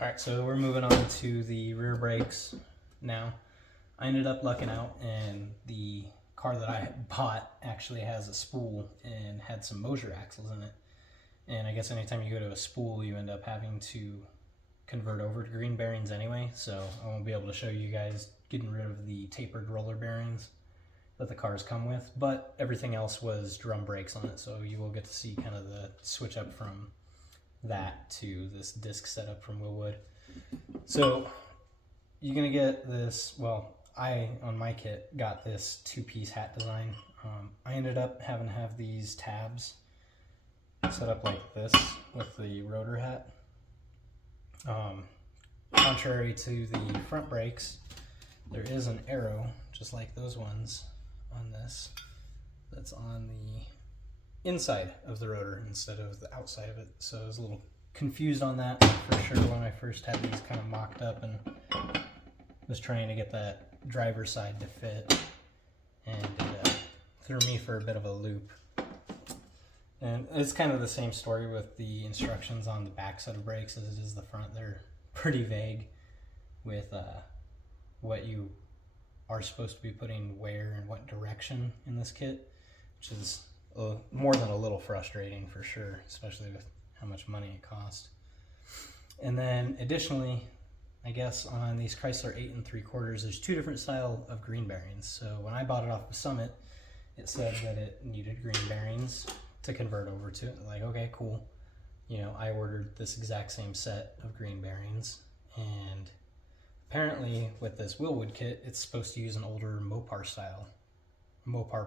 Alright, so we're moving on to the rear brakes now. I ended up lucking out, and the car that I had bought actually has a spool and had some Mosier axles in it. And I guess anytime you go to a spool, you end up having to convert over to green bearings anyway, so I won't be able to show you guys getting rid of the tapered roller bearings that the cars come with, but everything else was drum brakes on it, so you will get to see kind of the switch up from that to this disc setup from Willwood. So you're gonna get this, well, I on my kit got this two-piece hat design. I ended up having to have these tabs set up like this with the rotor hat. Contrary to the front brakes, there is an arrow just like those ones on this that's on the inside of the rotor instead of the outside of it, so I was a little confused on that for sure when I first had these kind of mocked up and was trying to get that driver's side to fit, and it threw me for a bit of a loop. And it's kind of the same story with the instructions on the back set of brakes as it is the front. They're pretty vague with what you are supposed to be putting where and what direction in this kit, which is more than a little frustrating for sure, especially with how much money it cost. And then additionally, I guess on these Chrysler 8 3/4, there's two different style of green bearings. So when I bought it off of Summit, it said that it needed green bearings to convert over to it. Like, okay, cool. You know, I ordered this exact same set of green bearings, and apparently with this Willwood kit, it's supposed to use an older Mopar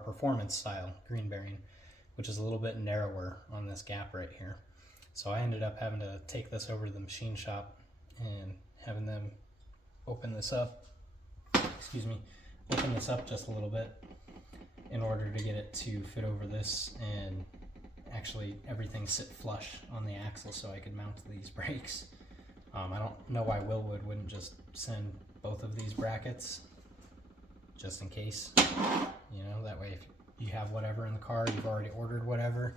Performance style green bearing, which is a little bit narrower on this gap right here. So I ended up having to take this over to the machine shop and having them open this up just a little bit in order to get it to fit over this and actually everything sit flush on the axle so I could mount these brakes. I don't know why Willwood wouldn't just send both of these brackets just in case, you know, that way if you have whatever in the car, you've already ordered whatever,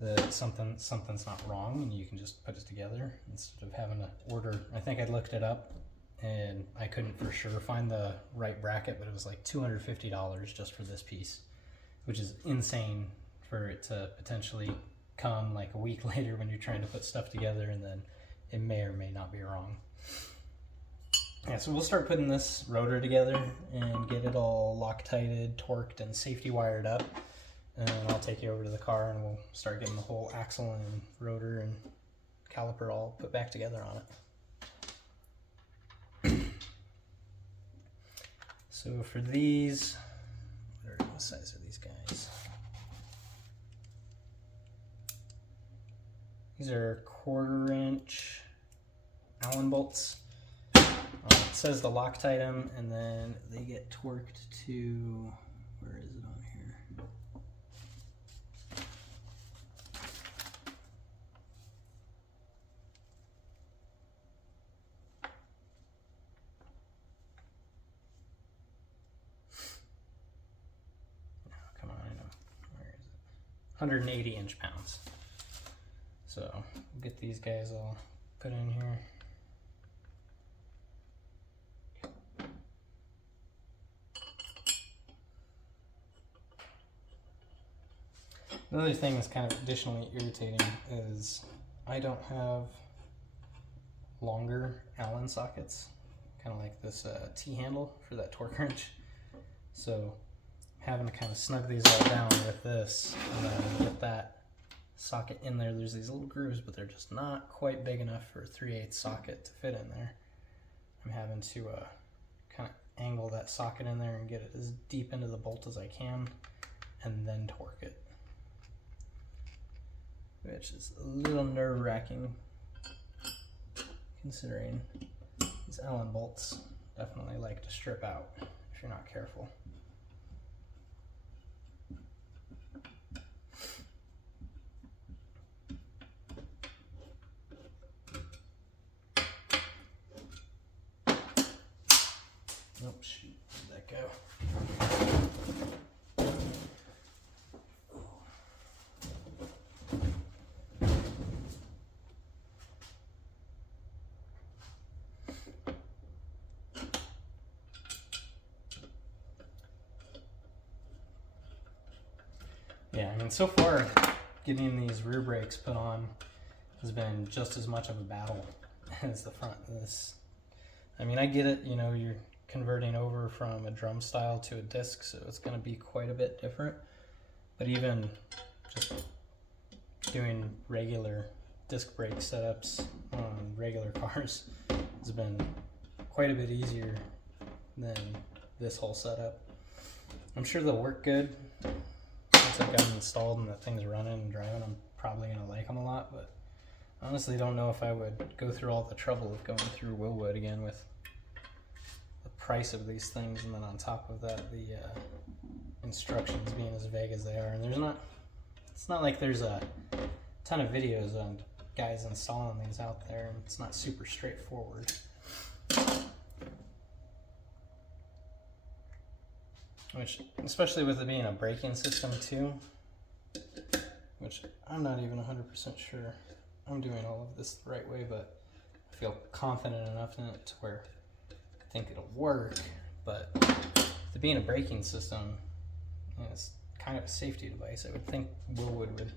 that something's not wrong and you can just put it together instead of having to order. I think I looked it up and I couldn't for sure find the right bracket, but it was like $250 just for this piece, which is insane for it to potentially come like a week later when you're trying to put stuff together and then it may or may not be wrong. Yeah, so we'll start putting this rotor together and get it all Loctited, torqued, and safety wired up. And I'll take you over to the car and we'll start getting the whole axle and rotor and caliper all put back together on it. So for these, what size are these guys? These are 1/4 inch Allen bolts. It says to Loctite them, and then they get torqued to, where is it on here? Oh, come on, I know. Where is it? 180 inch-pounds. So we'll get these guys all put in here. Another thing that's kind of additionally irritating is I don't have longer Allen sockets, kind of like this T-handle for that torque wrench. So having to kind of snug these all down with this and then get that socket in there. There's these little grooves, but they're just not quite big enough for a 3/8 socket to fit in there. I'm having to kind of angle that socket in there and get it as deep into the bolt as I can and then torque it, which is a little nerve-wracking considering these Allen bolts definitely like to strip out if you're not careful. Oh shoot, where'd that go? Yeah, I mean, so far, getting these rear brakes put on has been just as much of a battle as the front. I mean, I get it, you know, you're converting over from a drum style to a disc, so it's going to be quite a bit different. But even just doing regular disc brake setups on regular cars has been quite a bit easier than this whole setup. I'm sure they'll work good. Once I've got them installed and the thing's running and driving, I'm probably going to like them a lot, but I honestly don't know if I would go through all the trouble of going through Willwood again with the price of these things, and then on top of that, the instructions being as vague as they are. And it's not like there's a ton of videos on guys installing these out there, and it's not super straightforward. Which, especially with it being a braking system too, which I'm not even 100% sure I'm doing all of this the right way, but I feel confident enough in it to where I think it'll work. But with it being a braking system, you know, it's kind of a safety device. I would think Willwood would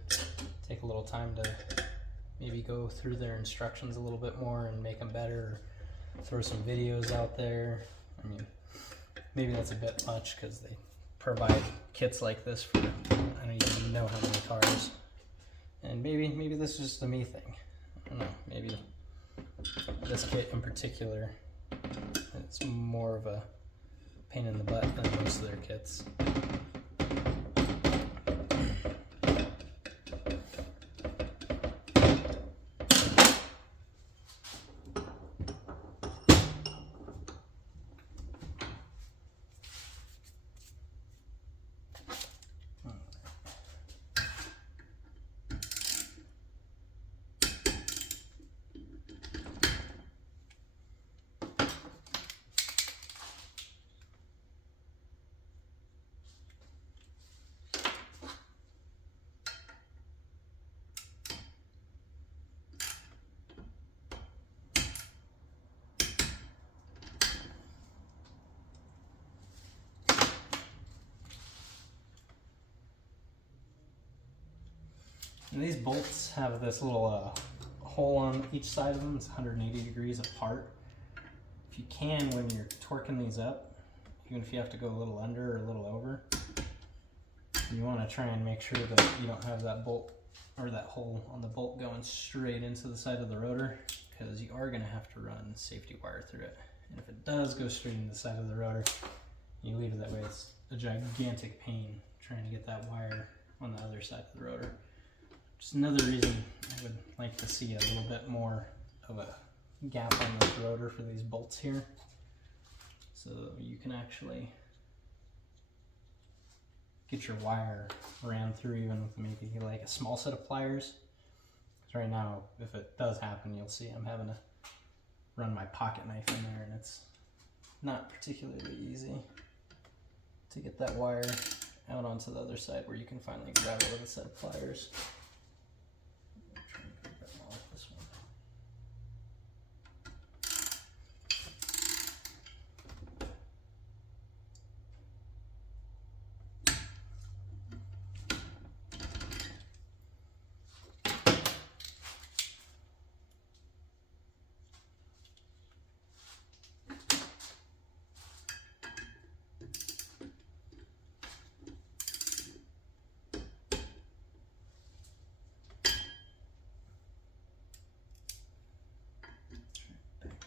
take a little time to maybe go through their instructions a little bit more and make them better, or throw some videos out there. I mean, maybe that's a bit much because they provide kits like this for I don't even know how many cars. And maybe this is just a me thing. I don't know, maybe this kit in particular, it's more of a pain in the butt than most of their kits. And these bolts have this little hole on each side of them. It's 180 degrees apart. If you can, when you're torquing these up, even if you have to go a little under or a little over, you want to try and make sure that you don't have that bolt or that hole on the bolt going straight into the side of the rotor, because you are going to have to run safety wire through it. And if it does go straight into the side of the rotor, you leave it that way, it's a gigantic pain trying to get that wire on the other side of the rotor. Just another reason I would like to see a little bit more of a gap on this rotor for these bolts here, so you can actually get your wire ran through even with maybe like a small set of pliers. Because right now, if it does happen, you'll see I'm having to run my pocket knife in there, and it's not particularly easy to get that wire out onto the other side where you can finally grab it with a set of pliers.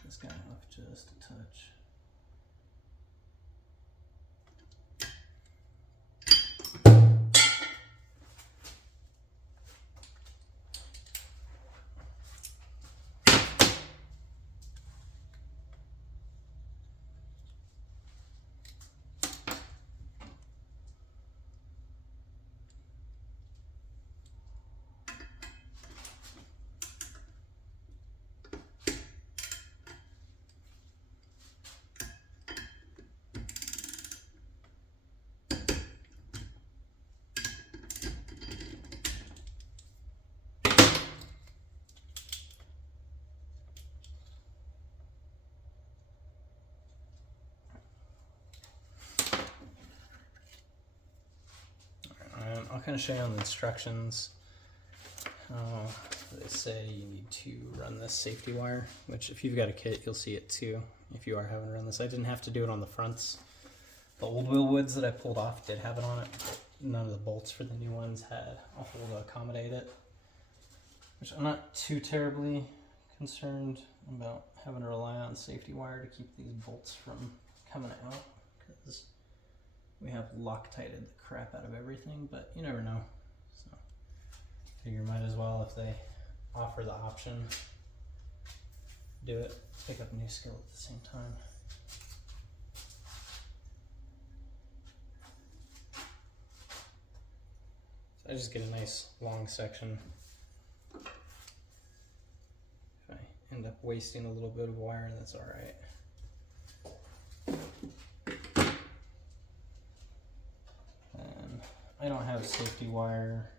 This guy off just a touch. kind of show you on the instructions. They say you need to run this safety wire, which if you've got a kit, you'll see it too if you are having to run this. I didn't have to do it on the fronts. The old Willwoods that I pulled off did have it on it, but none of the bolts for the new ones had a hole to accommodate it, which I'm not too terribly concerned about having to rely on safety wire to keep these bolts from coming out, because we have Loctited the crap out of everything, but you never know. So I figure might as well, if they offer the option, do it, pick up a new skill at the same time. So I just get a nice long section. If I end up wasting a little bit of wire, that's all right. And I don't have safety wire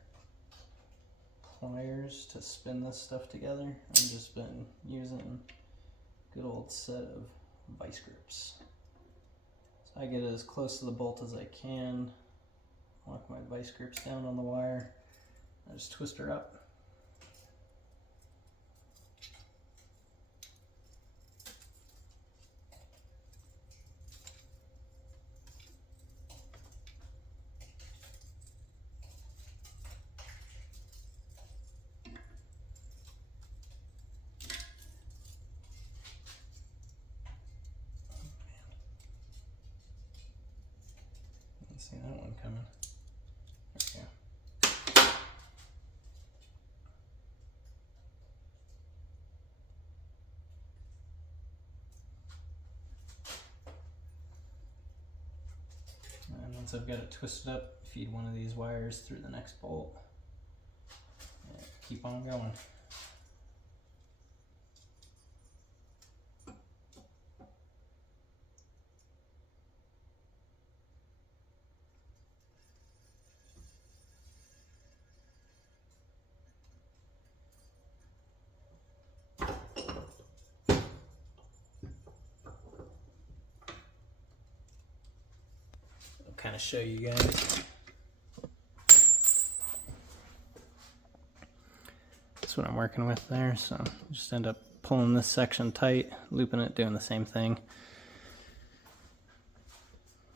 pliers to spin this stuff together. I've just been using a good old set of vice grips. So I get it as close to the bolt as I can, lock my vice grips down on the wire, I just twist her up. See that one coming. There we go. And once I've got it twisted up, feed one of these wires through the next bolt. And keep on going. Kind of show you guys. That's what I'm working with there. So just end up pulling this section tight, looping it, doing the same thing.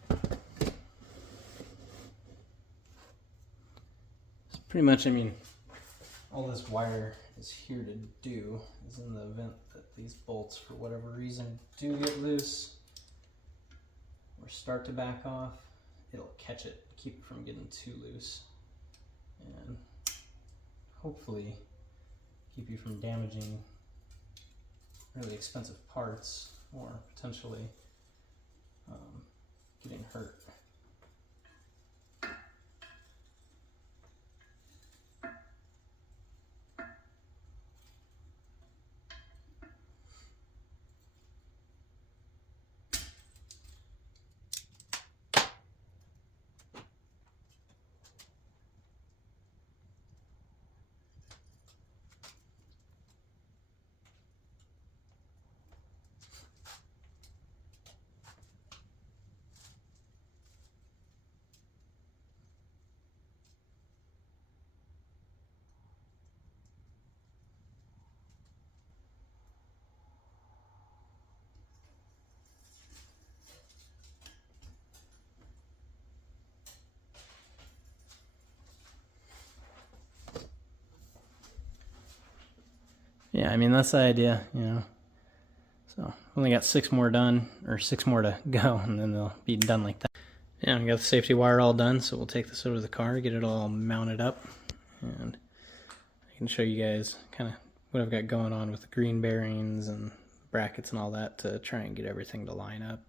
It's pretty much, I mean, all this wire is here to do is in the event that these bolts, for whatever reason, do get loose or start to back off, it'll catch it, keep it from getting too loose, and hopefully keep you from damaging really expensive parts or potentially getting hurt. Yeah, I mean, that's the idea, you know. So only got 6 more done, or 6 more to go, and then they'll be done like that. Yeah, we got the safety wire all done, so we'll take this over to the car, get it all mounted up, and I can show you guys kind of what I've got going on with the green bearings and brackets and all that to try and get everything to line up.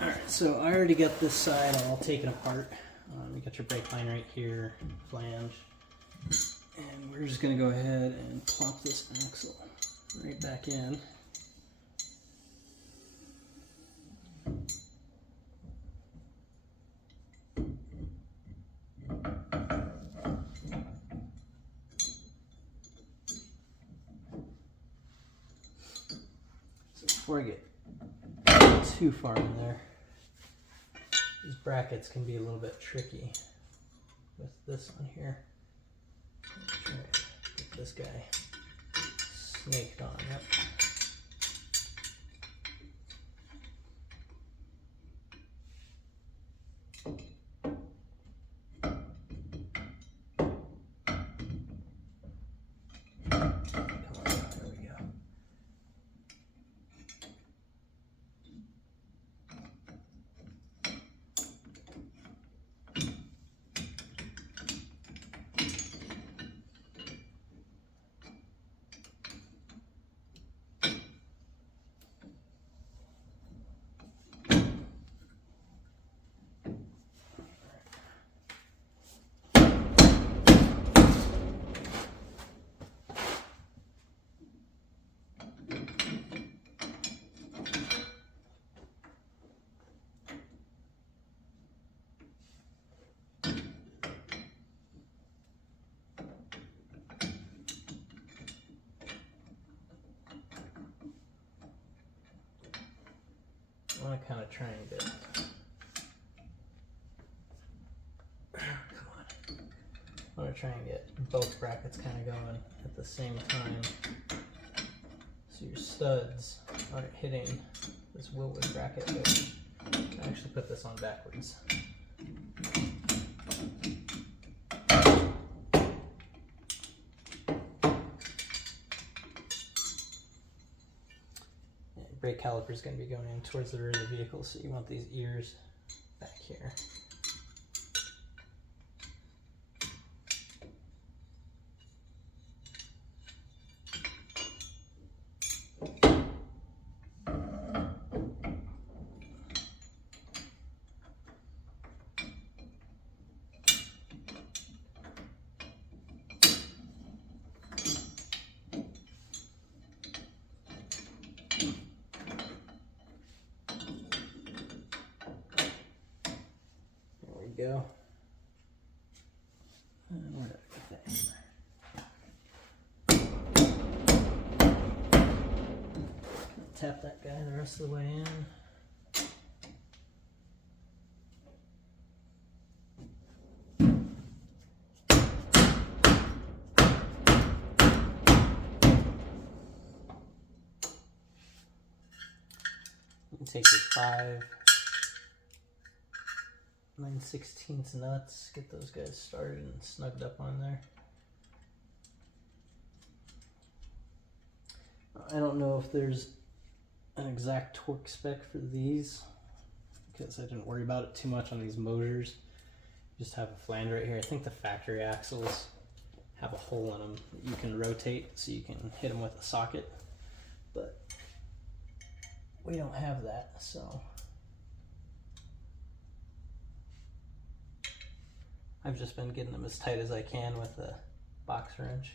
Alright, so I already got this side all taken apart. You got your brake line right here, flange. And we're just going to go ahead and plop this axle right back in. So before I get too far in there, these brackets can be a little bit tricky with this on here. Try to get this guy snaked on. Yep. I want to kind of try and get, come on, I want to try and get both brackets kind of going at the same time, so your studs aren't hitting this Willwood bracket here. I actually put this on backwards. Brake caliper is going to be going in towards the rear of the vehicle, so you want these ears back here. Go. And where did I get that in there? Tap that guy the rest of the way in. You take your 5/9/16 nuts, get those guys started and snugged up on there. I don't know if there's an exact torque spec for these because I didn't worry about it too much on these motors. Just have a flange right here. I think the factory axles have a hole in them that you can rotate so you can hit them with a socket, but we don't have that, so I've just been getting them as tight as I can with a box wrench.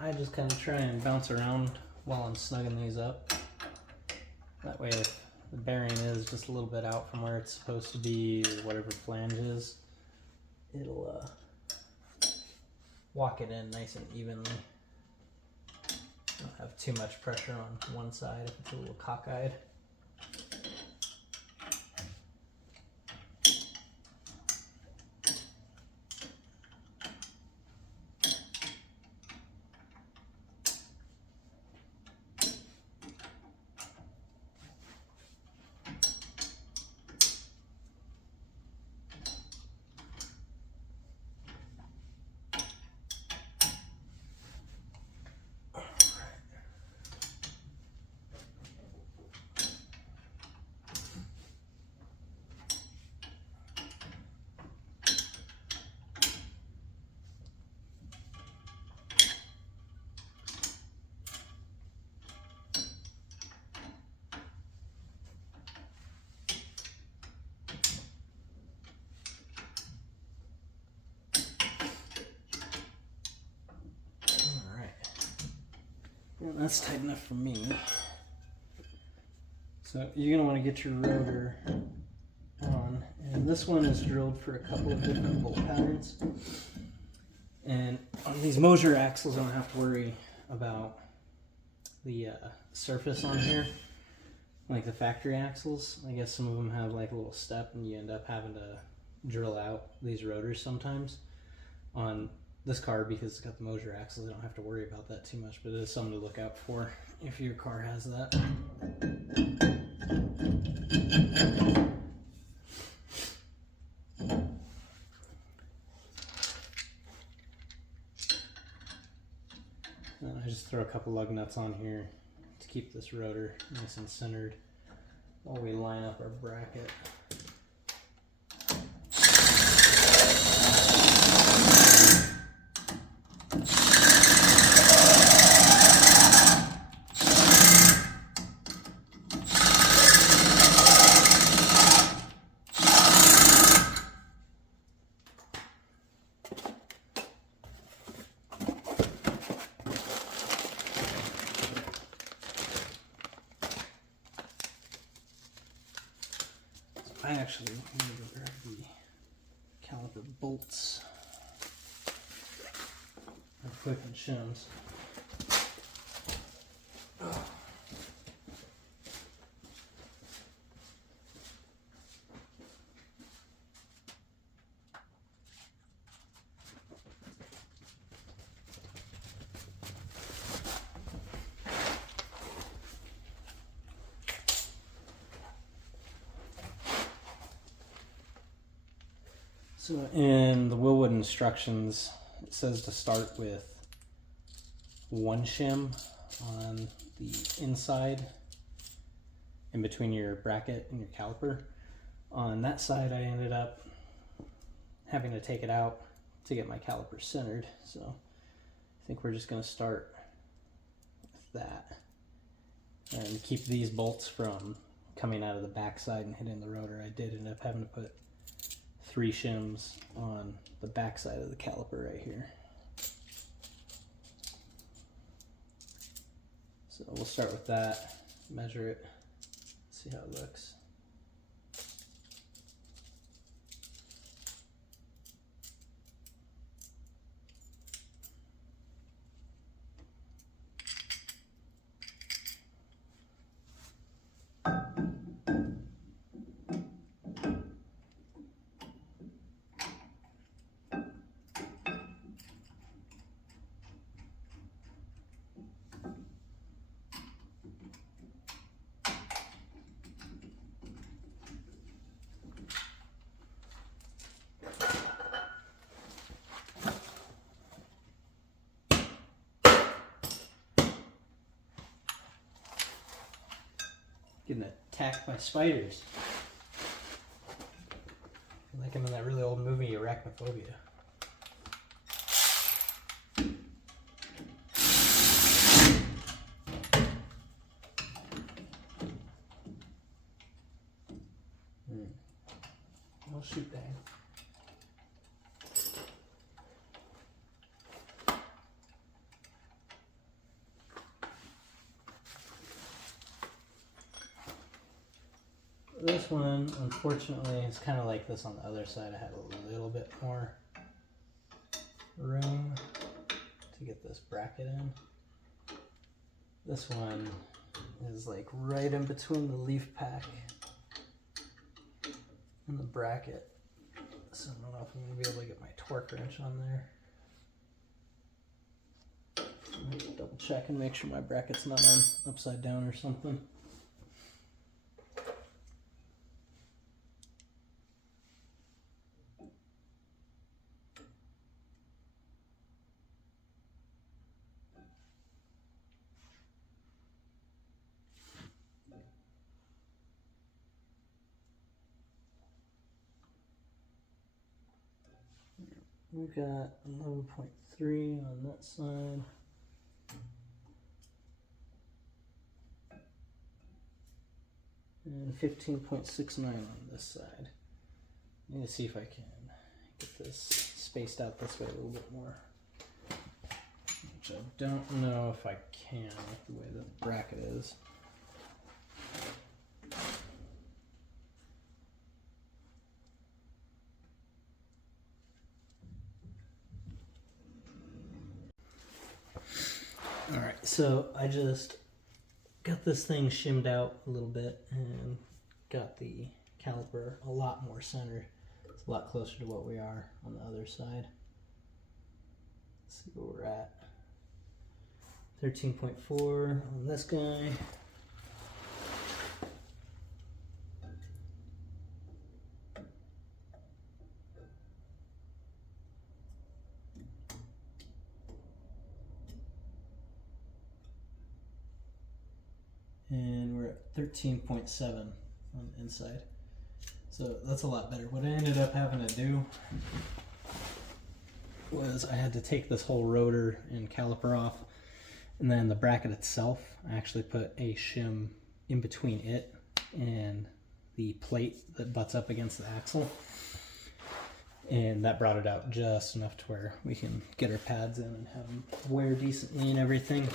I just kind of try and bounce around while I'm snugging these up. That way if the bearing is just a little bit out from where it's supposed to be, or whatever flange is, it'll walk it in nice and evenly. Don't have too much pressure on one side if it's a little cockeyed. And that's tight enough for me. So you're going to want to get your rotor on. And this one is drilled for a couple of different bolt patterns. And on these Mosier axles, I don't have to worry about the surface on here, like the factory axles. I guess some of them have like a little step and you end up having to drill out these rotors sometimes. On this car, because it's got the Mosier axles, I don't have to worry about that too much, but it is something to look out for if your car has that. And I just throw a couple lug nuts on here to keep this rotor nice and centered while we line up our bracket. I actually need to grab the caliper bolts and quick and shims. So in the Willwood instructions, it says to start with one shim on the inside in between your bracket and your caliper. On that side, I ended up having to take it out to get my caliper centered. So I think we're just going to start with that and keep these bolts from coming out of the backside and hitting the rotor. I did end up having to put 3 shims on the back side of the caliper right here. So we'll start with that, measure it, see how it looks. Getting attacked by spiders. Like I'm in that really old movie, Arachnophobia. Oh shoot, dang. This one, unfortunately, is kind of like this on the other side. I had a little bit more room to get this bracket in. This one is like right in between the leaf pack and the bracket. So I don't know if I'm going to be able to get my torque wrench on there. Double check and make sure my bracket's not on upside down or something. We've got 11.3 on that side. And 15.69 on this side. I need to see if I can get this spaced out this way a little bit more. which I don't know if I can with the way the bracket is. Alright, so I just got this thing shimmed out a little bit and got the caliper a lot more centered. It's a lot closer to what we are on the other side. Let's see where we're at. 13.4 on this guy. And we're at 13.7 on the inside. So that's a lot better. What I ended up having to do was I had to take this whole rotor and caliper off, and then the bracket itself, I actually put a shim in between it and the plate that butts up against the axle. And that brought it out just enough to where we can get our pads in and have them wear decently and everything.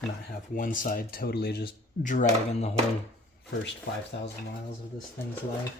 Not have one side totally just dragging the whole first 5,000 miles of this thing's life.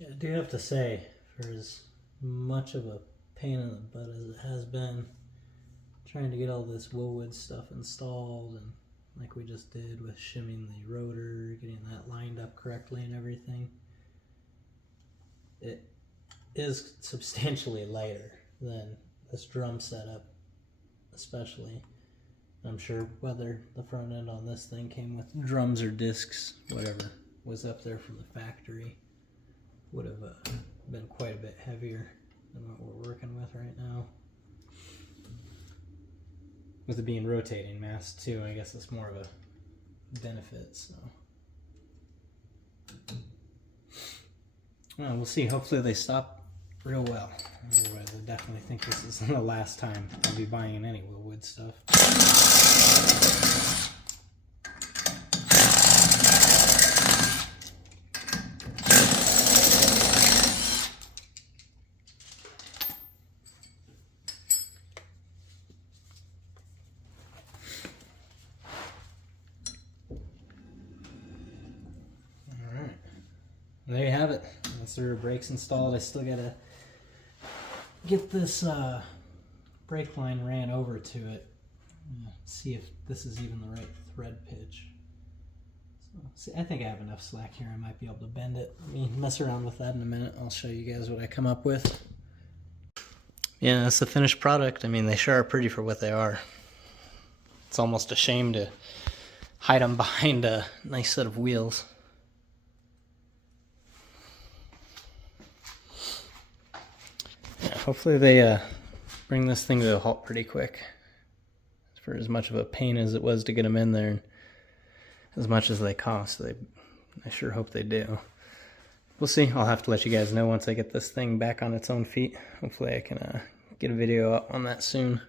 Yeah, I do have to say, for as much of a pain in the butt as it has been trying to get all this Willwood stuff installed, and like we just did with shimming the rotor, getting that lined up correctly and everything, it is substantially lighter than this drum setup, especially. I'm sure whether the front end on this thing came with drums or discs, whatever was up there from the factory, would have been quite a bit heavier than what we're working with right now. With it being rotating mast too, I guess it's more of a benefit, so. Well, we'll see. Hopefully they stop real well. Otherwise, I definitely think this is the last time I'll be buying any Willwood stuff. There you have it. That's the rear brakes installed. I still gotta get this brake line ran over to it. See if this is even the right thread pitch. So, see, I think I have enough slack here. I might be able to bend it. Let me mess around with that in a minute. I'll show you guys what I come up with. Yeah, that's the finished product. I mean, they sure are pretty for what they are. It's almost a shame to hide them behind a nice set of wheels. Hopefully they bring this thing to a halt pretty quick. For as much of a pain as it was to get them in there, and as much as they cost, I sure hope they do. We'll see. I'll have to let you guys know once I get this thing back on its own feet. Hopefully I can get a video up on that soon.